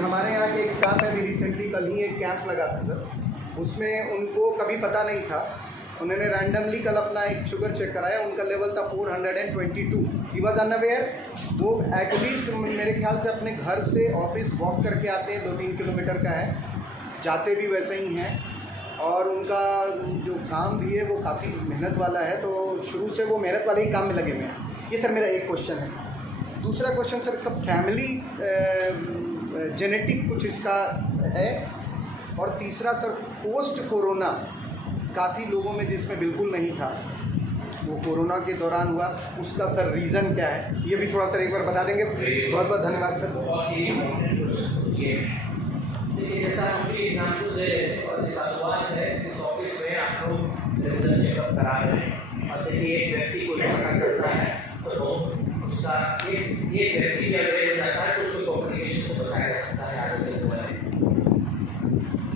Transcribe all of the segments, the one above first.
हमारे यहाँ के एक स्टाफ है, अभी रिसेंटली कल ही एक कैंप लगा था सर, उसमें उनको कभी पता नहीं था, उन्होंने रैंडमली कल अपना एक शुगर चेक कराया, उनका लेवल था 422, ही वॉज अनअवेयर। वो एटलीस्ट मेरे ख्याल से अपने घर से ऑफिस वॉक करके आते हैं, 2-3 किलोमीटर का है, जाते भी वैसे ही हैं, और उनका जो काम भी है वो काफ़ी मेहनत वाला है, तो शुरू से वो मेहनत वाले ही काम में लगे हुए हैं। ये सर मेरा एक क्वेश्चन है। दूसरा क्वेश्चन सर, इसका फैमिली जेनेटिक कुछ इसका है, और तीसरा सर, पोस्ट कोरोना काफ़ी लोगों में जिसमें बिल्कुल नहीं था, वो कोरोना के दौरान हुआ, उसका सर रीज़न क्या है, ये भी थोड़ा सर एक बार बता देंगे। बहुत बहुत धन्यवाद सर। बहुत ही देखिए, जैसा हम भी एग्जाम्पल दे रहे थे और जैसा बात है, इस ऑफिस में आप लोग रेगुलर चेकअप करा रहे हैं, और देखिए एक व्यक्ति को पता करता है तो उसका एक व्यक्ति भी अगर हो जाता है तो उसको कॉम्प्लिकेशन से बचाया जा सकता है आगे चलते हुए।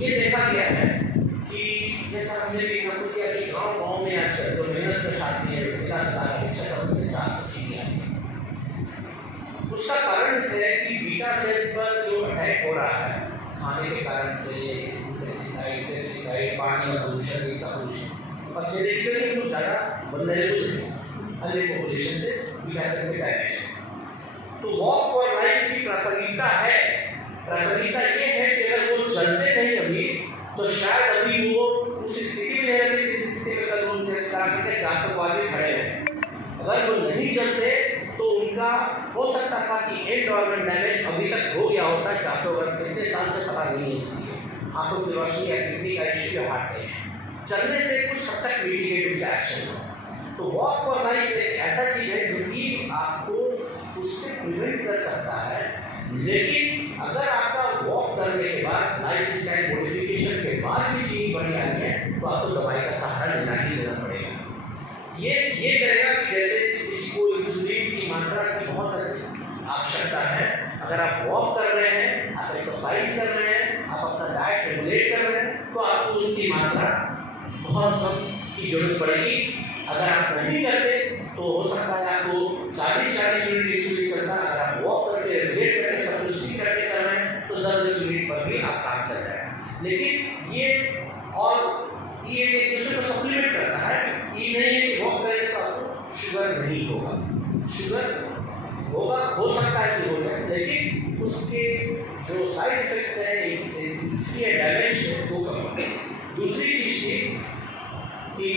ये देखा गया है कि जैसा हमने भी एग्जाम्पल दिया कि गाँव में आजकल जो मेहनत का छात्र है, 50,000 अपेक्षा और उससे 400 चीनी आती है। उसका कारण है कि बीटा सेल पर जो अटैक हो रहा है खाने के कारण से, इंसेक्टिसाइड, पेस्टिसाइड, पानी का पोल्यूशन, इसका पोल्यूशन, और जेनेटिकली हम ज़्यादा वल्नरेबल हैं अन्य पॉपुलेशन से बीटा सेल के डायमेंशन। तो वॉक फॉर लाइफ की प्रासंगिकता है, प्रासंगिकता ये है कि अगर वो चलते नहीं अभी, तो शायद अभी वो उस स्थिति में रहते जिस स्थिति में कल उनके के 400 वाले खड़े हैं। अगर वो नहीं चलते तो उनका हो सकता था कि एंड ऑर्गन डैमेज अभी तक हो गया होता। 400 वर्ग कितने साल से पता नहीं है, इसलिए आंखों की रोशनी या किडनी का इश्यू या हार्ट का इश्यू चलने से कुछ हद तक मिटिगेटिव एक्शन हो। तो वॉक फॉर लाइफ एक ऐसा चीज है जो कि आपको उससे प्रिवेंट कर सकता है, लेकिन अगर आपका वॉक करने के बाद लाइफ स्टाइल मॉडिफिकेशन के बाद भी चीनी बढ़ी आई है तो आपको दवाई का सहारा लेना ही लेना पड़ेगा। ये करेगा कि जैसे इसको इंसुलिन की मात्रा की बहुत अधिक आवश्यकता है, अगर आप वॉक कर रहे हैं, आप एक्सरसाइज कर रहे हैं, आप अपना डाइट रेगुलेट कर रहे हैं, तो आपको उसकी मात्रा बहुत कम की जरूरत पड़ेगी। अगर आप नहीं करते तो हो सकता है आपको 40-40 मिनट इंसुलिन चलता है, अगर आप वॉक करके रेगुलेट करके सब कुछ ठीक करके कर रहे हैं तो 10 मिनट पर भी आप काम चल रहा है। लेकिन ये एक दूसरे को सप्लीमेंट करता है, ये नहीं है कि वॉक करेंगे तो आपको शुगर नहीं होगा। शुगर होगा, हो सकता है कि हो जाए, लेकिन उसके जो साइड इफेक्ट्स हैं, इसकी डैमेज है वो कम है। दूसरी चीज थी कि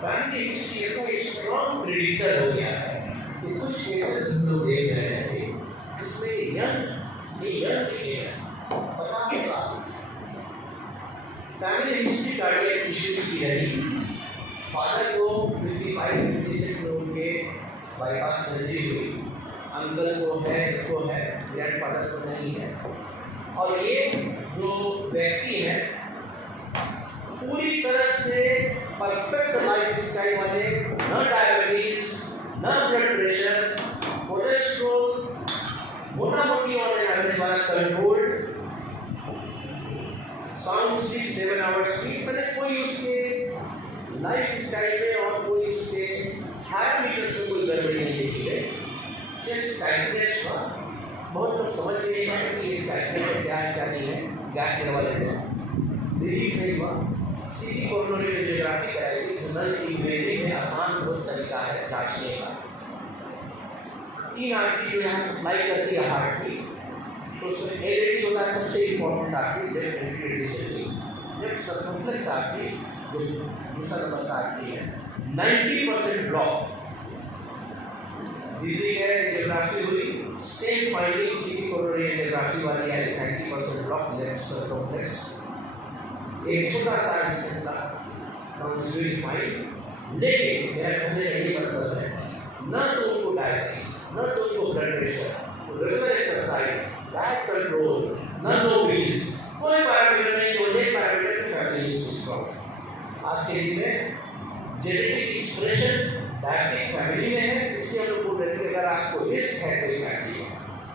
फैमिली हिस्ट्री का स्ट्रॉन्ग प्रेडिक्टर हो गया है कि कुछ केसेस हम लोग देख रहे हैं जिसमें यंग 50 साल फैमिली हिस्ट्री कार्डियक इश्यूज की रही। फादर को 55-56 में उनके बाईपास सर्जरी हुई, अंकल को है, इसको है, ग्रैंडफादर को नहीं है। और ये जो व्यक्ति है पूरी तरह से परफेक्ट लाइफ स्टाइल वाले, न डायबिटीज, न ब्लड प्रेशर, कोलेस्ट्रॉल, मोटा मोटी वाले एवरेज वाला controlled, sound sleep, 7 hours sleep, मैंने कोई उसके लाइफ स्टाइल में और कोई उसके पैरामीटर्स में कोई गड़बड़ी नहीं देखी गई। जस्ट डायबिटीज हुआ, बहुत लोग समझ नहीं पाए कि ये डायबिटीज क्या है क्या नहीं है, गैस के वाले रिलीफ नहीं हुआ। सीधी कोरोनरी एंजियोग्राफी कराई, नॉन इन्वेसिव है, आसान बहुत तरीका है जांचने का। 3 आर्टरी जो यहाँ सप्लाई करती है हार्ट की, तो उसमें एलिवेट होता है सबसे important artery, left entry, left circumflex artery जो दूसरा नंबर का आर्टरी है, 90% ब्लॉक। दिल्ली है एंजियोग्राफी हुई, सेम फाइंडिंग सीधी कोरोनरी एंजियोग्राफी वाली है, 90% ब्लॉक लेफ्ट सर्कमफ्लेक्स। एक छोटा सा इंसिडेंट था, लेकिन मेरा कहने का यही मतलब है, न तो उनको डायबिटीज, न तो उनको blood pressure, regular exercise, diet control, न नोबीज, कोई पैरामीटर नहीं, कोई एक पैरामीटर फैमिली हिस्ट्री स्ट्रॉन्ग। आज के दिन में जेनेटिक एक्सप्रेशन डायबिटिक फैमिली में है, इसलिए हम लोग बोल रहे थे अगर आपको रिस्क है कोई फैमिली में,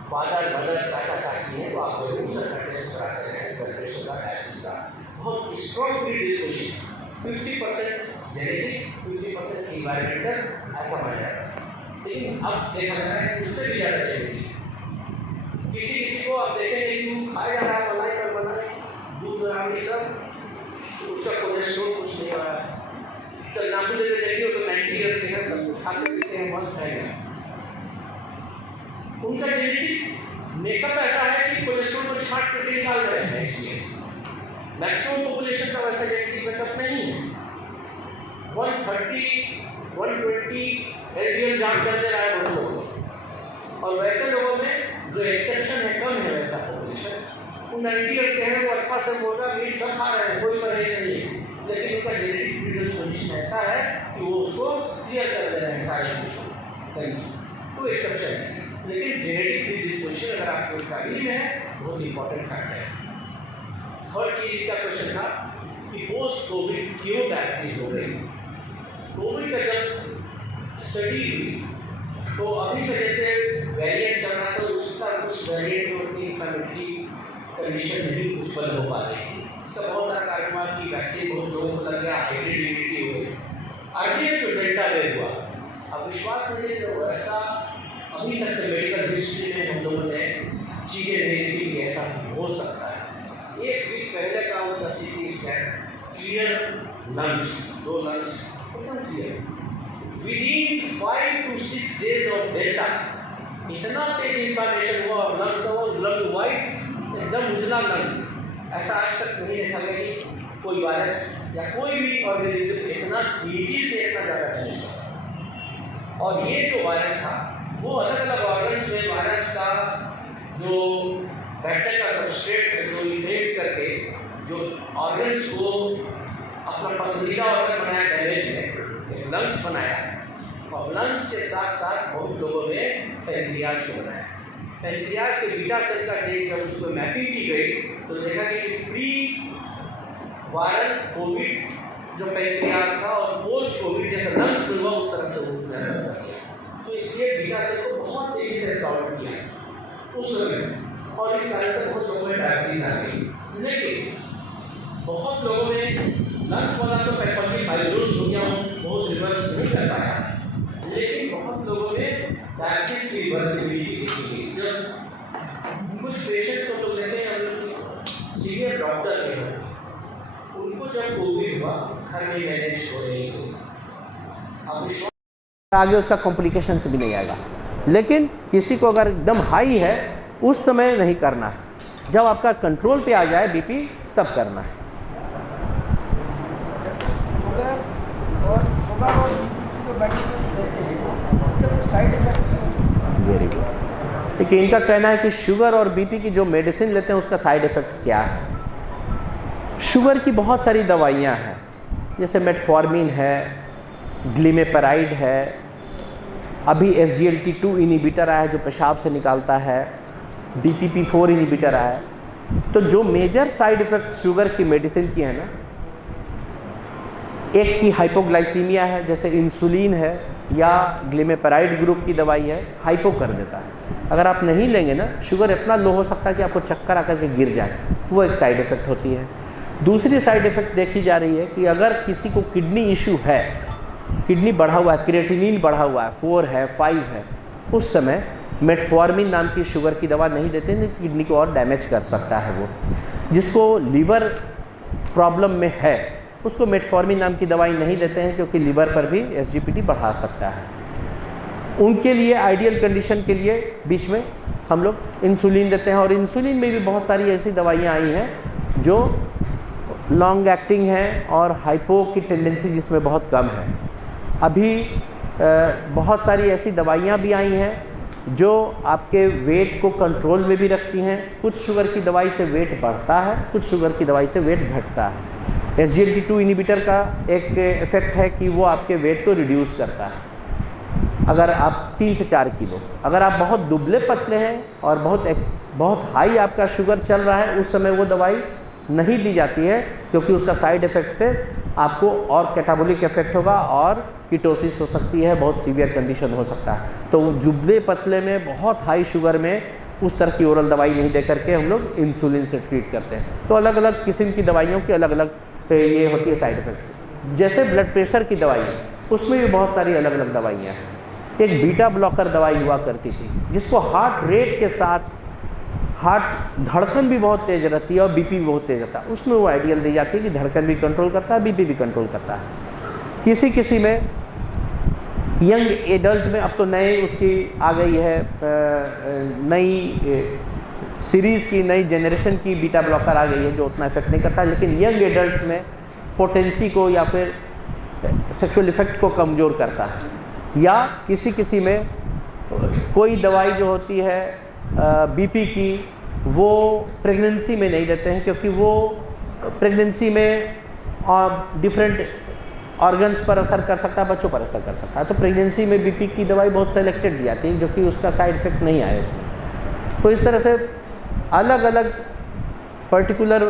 फादर मदर चाचा चाची है, तो आप जरूर से टेस्ट कराते हैं ब्लड प्रेशर का, डायबिटीज का। बहुत स्ट्रॉन्ग प्रीडिस्पोजिशन, 50% जेनेटिक, 50% इन्वायरमेंटल, ऐसा माना जाता है। लेकिन अब देखा जा रहा है उससे भी ज़्यादा जेनेटिक, एग्जाम्पल देते देखिए तो 90 ईयर्स के हैं, सब कुछ खाते पीते हैं, मस्त है। उनका जेनेटिक मेकअप ऐसा है कि कोलेस्ट्रॉल को छांट करके निकाल रहे हैं, इसलिए मैक्सिमम पॉपुलेशन का वैसा जेनेटिक मेकअप नहीं है। 130 120 एलडीएल जांच कर दे रहा है बहुत लोगों को, और वैसे लोगों में जो एक्सेप्शन है कम है वैसा पॉपुलेशन। वो 90 ईयर्स के हैं, वो अच्छा से मोटा मीट सब खा रहे हैं, कोई परहेज नहीं है, लेकिन उनका जेनेटिक प्रीडिस्पोजिशन ऐसा है कि वो उसको क्लियर कर दे रहे हैं सारे कुछ, तो एक्सेप्शन है। लेकिन जेनेटिक प्रीडिस्पोजिशन अगर आपके फैमिली में है, बहुत इंपॉर्टेंट फैक्टर है। और चीज का क्वेश्चन था कि पोस्ट कोविड क्यों डायबिटीज हो गई। कोविड का जब स्टडी हुई तो अभी का जैसे वेरिएंट चल रहा था, उसका कुछ वेरिएंट में उतनी इन्फ्लेमेटरी कंडीशन नहीं उत्पन्न हो पा रही। इसका बहुत सारा कारण हुआ कि वैक्सीन बहुत लोगों को लग गया, हाइब्रिड इम्यूनिटी हो गई। अर्लियर जो डेल्टा वेव हुआ, अब विश्वास नहीं तो ऐसा अभी तक के मेडिकल हिस्ट्री में हम लोगों ने चीज़ें नहीं देखी कि ऐसा हो सकता है। एक वीक पहले का उनका CT scan, clear lungs, 2 lungs एकदम clear, within 5 to 6 days of delta इतना तेज इंफॉर्मेशन हुआ और लंग्स और लंग वाइट एकदम उजला लंग। ऐसा आज तक नहीं देखा गया कि कोई वायरस या कोई भी ऑर्गेनिज्म इतना तेजी से इतना ज़्यादा डैमेज कर सकता। और ये जो वायरस था वो अलग अलग ऑर्गन्स में वायरस का जो बैक्टीरिया का सबस्ट्रेट जो इन्वेड करके जो ऑर्गन्स को अपना पसंदीदा ऑर्गन बनाया, डैमेज में लंग्स बनाया, और लंग्स के साथ साथ बहुत लोगों ने पैंक्रियाज को बनाया। पैंक्रियाज के बीटा सेल का जब उसको मैपिंग की गई तो देखा कि प्री वायरल कोविड जो पैंक्रियाज था और पोस्ट कोविड जैसा लंग्स में हुआ उस तरह से उसने असर कर दिया। तो इसलिए बीटा सेल को बहुत तेजी से सॉल्व किया उस समय, और इस कारण से बहुत लोगों में डायबिटीज आ गई। लेकिन बहुत लोगों में लंग्स वाला तो पैथोलॉजी फाइब्रोस हो गया, बहुत रिवर्स नहीं कर पाया, लेकिन बहुत लोगों में डायबिटीज की रिवर्सिबिलिटी देखी गई। जब कुछ पेशेंट्स को लोग कहते हैं सीनियर डॉक्टर के हैं, उनको जब कोविड हुआ घर में मैनेज हो रही थी, अब आगे उसका कॉम्प्लिकेशंस भी नहीं आएगा। लेकिन किसी को अगर एकदम हाई है उस समय नहीं करना है, जब आपका कंट्रोल पे आ जाए बीपी तब करना है। Very good. देखिए इनका कहना है कि शुगर और बीपी की जो मेडिसिन लेते हैं उसका साइड इफ़ेक्ट्स क्या है। शुगर की बहुत सारी दवाइयाँ हैं, जैसे मेटफॉर्मिन है, ग्लिमेपेराइड है, अभी SGLT2 इनिबिटर आया है जो पेशाब से निकालता है, DPP4 इनिबिटर आया है। तो जो मेजर साइड इफ़ेक्ट्स शुगर की मेडिसिन की है ना, एक की हाइपोग्लाइसीमिया है, जैसे इंसुलिन है या ग्लिमेपेराइड ग्रुप की दवाई है, हाइपो कर देता है। अगर आप नहीं लेंगे ना, शुगर इतना लो हो सकता है कि आपको चक्कर आकर के गिर जाए, वो एक साइड इफ़ेक्ट होती है। दूसरी साइड इफ़ेक्ट देखी जा रही है कि अगर किसी को किडनी इशू है, किडनी बढ़ा हुआ है, क्रिएटिनिन बढ़ा हुआ है, 4 है 5 है, उस समय मेटफॉर्मिन नाम की शुगर की दवा नहीं देते हैं, किडनी को और डैमेज कर सकता है। वो जिसको लीवर प्रॉब्लम में है उसको मेटफॉर्मिन नाम की दवाई नहीं देते हैं, क्योंकि लीवर पर भी SGPT बढ़ा सकता है। उनके लिए आइडियल कंडीशन के लिए बीच में हम लोग इंसुलिन देते हैं, और इंसुलिन में भी बहुत सारी ऐसी दवाइयाँ आई हैं जो लॉन्ग एक्टिंग हैं और हाइपो की टेंडेंसी जिसमें बहुत कम है। अभी बहुत सारी ऐसी दवाइयाँ भी आई हैं जो आपके वेट को कंट्रोल में भी रखती हैं। कुछ शुगर की दवाई से वेट बढ़ता है, कुछ शुगर की दवाई से वेट घटता है। SGLT2 इनिबिटर का एक इफ़ेक्ट है कि वो आपके वेट को रिड्यूस करता है। अगर आप 3 से 4 किलो, अगर आप बहुत दुबले पतले हैं और बहुत हाई आपका शुगर चल रहा है, उस समय वो दवाई नहीं दी जाती है, क्योंकि उसका साइड इफ़ेक्ट से आपको और कैटाबोलिक इफेक्ट होगा और कीटोसिस हो सकती है, बहुत सीवियर कंडीशन हो सकता है। तो दुबले पतले में बहुत हाई शुगर में उस तरह की ओरल दवाई नहीं दे करके हम लोग इंसुलिन से ट्रीट करते हैं। तो अलग अलग किस्म की दवाइयों की अलग अलग ये होती है साइड इफ़ेक्ट्स। जैसे ब्लड प्रेशर की दवाई, उसमें भी बहुत सारी अलग अलग दवाइयाँ हैं। एक बीटा ब्लॉकर दवाई हुआ करती थी जिसको हार्ट रेट के साथ हार्ट धड़कन भी बहुत तेज़ रहती है और बीपी भी बहुत तेज़ रहता है, उसमें वो आइडियल दी जाती है कि धड़कन भी कंट्रोल करता है, बीपी भी कंट्रोल करता है। किसी किसी में यंग एडल्ट में अब तो नए उसकी आ गई है नई सीरीज़ की नई जनरेशन की बीटा ब्लॉकर आ गई है जो उतना इफेक्ट नहीं करता, लेकिन यंग एडल्ट्स में पोटेंसी को या फिर सेक्सुअल इफेक्ट को कमज़ोर करता है। या किसी किसी में कोई दवाई जो होती है बीपी की वो प्रेगनेंसी में नहीं देते हैं, क्योंकि वो प्रेगनेंसी में डिफरेंट ऑर्गन्स पर असर कर सकता है, बच्चों पर असर कर सकता है। तो प्रेगनेंसी में बीपी की दवाई बहुत सेलेक्टेड दी जाती है जो कि उसका साइड इफेक्ट नहीं आए उसमें। तो इस तरह से अलग अलग पर्टिकुलर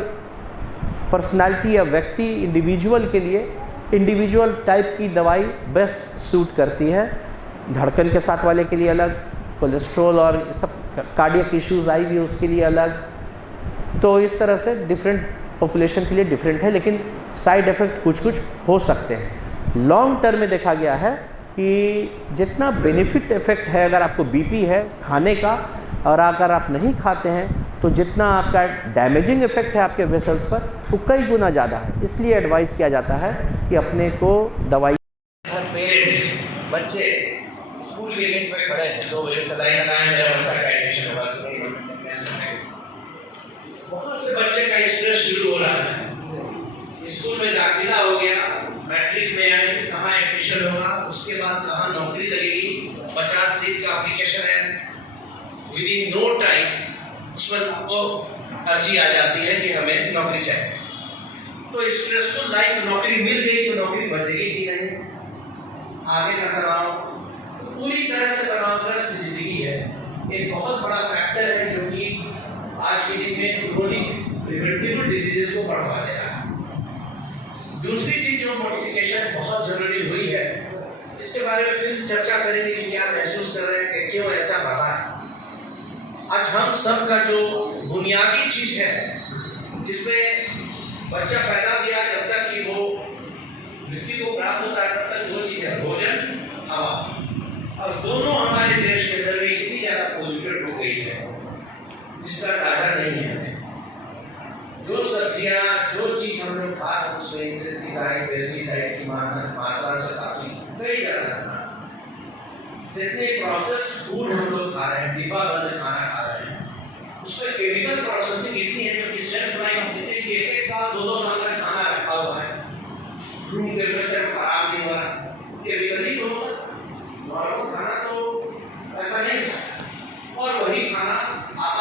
पर्सनालिटी या व्यक्ति इंडिविजुअल के लिए इंडिविजुअल टाइप की दवाई बेस्ट सूट करती है। धड़कन के साथ वाले के लिए अलग, कोलेस्ट्रॉल और सब कार्डियक इश्यूज आई भी उसके लिए अलग। तो इस तरह से डिफरेंट पॉपुलेशन के लिए डिफरेंट है, लेकिन साइड इफ़ेक्ट कुछ कुछ हो सकते हैं। लॉन्ग टर्म में देखा गया है कि जितना बेनिफिट इफेक्ट है अगर आपको बीपी है खाने का, और अगर आप नहीं खाते हैं तो जितना आपका डैमेजिंग इफेक्ट है आपके वेसल्स पर वो कई गुना ज़्यादा है। इसलिए एडवाइस किया जाता है कि अपने को दवाई। पेरेंट्स बच्चे स्कूल के गेट पे खड़े हैं, 2 बजे से लाइन लगाए, मेरा बच्चा का एडमिशन होगा। बहुत से बच्चे का स्ट्रेस शुरू हो रहा है, स्कूल में दाखिला हो गया, मैट्रिक में आए, कहाँ एडमिशन होगा, उसके बाद कहाँ नौकरी लगेगी, 50 सीट का एप्लीकेशन है, विद इन नो टाइम उसमें आपको अर्जी आ जाती है कि हमें नौकरी चाहिए। तो स्ट्रेसफुल लाइफ, नौकरी मिल गई तो नौकरी बचेगी कि नहीं, आगे का तनाव, तो पूरी तरह से तनावग्रस्त जिंदगी है। एक बहुत बड़ा फैक्टर है जो कि आज के दिन में क्रोनिक प्रिवेंटिबल डिजीजेस को बढ़ा दे रहा है। दूसरी चीज जो मॉडिफिकेशन बहुत जरूरी हुई है, इसके बारे में फिर चर्चा करेंगे कि क्या महसूस कर रहे हैं कि क्यों ऐसा बढ़ा है। आज हम सब का जो बुनियादी चीज है जिसमें बच्चा पैदा किया जब तक कि वो मृत्यु को प्राप्त होता है तब तक दो चीज है, भोजन, हवा, और दोनों हमारे देश के अंदर में इतनी ज्यादा पोल्यूटेड हो गई है जिसका अंदाजा नहीं है। जो सब्जियां, जो चीज हम लोग खा रहे हैं उसमें पेस्टिसाइड्स की मात्रा से काफी कई ज्यादा, जितने प्रोसेस्ड फूड हम लोग खा रहे हैं, डिब्बा बंद खाना खा रहे हैं, उसमें केमिकल प्रोसेसिंग इतनी है जो कि शेल्फ लाइफ होती है कि 1 साल 2 साल का खाना रखा हुआ है, रूम टेम्परेचर खराब नहीं हो रहा, केमिकल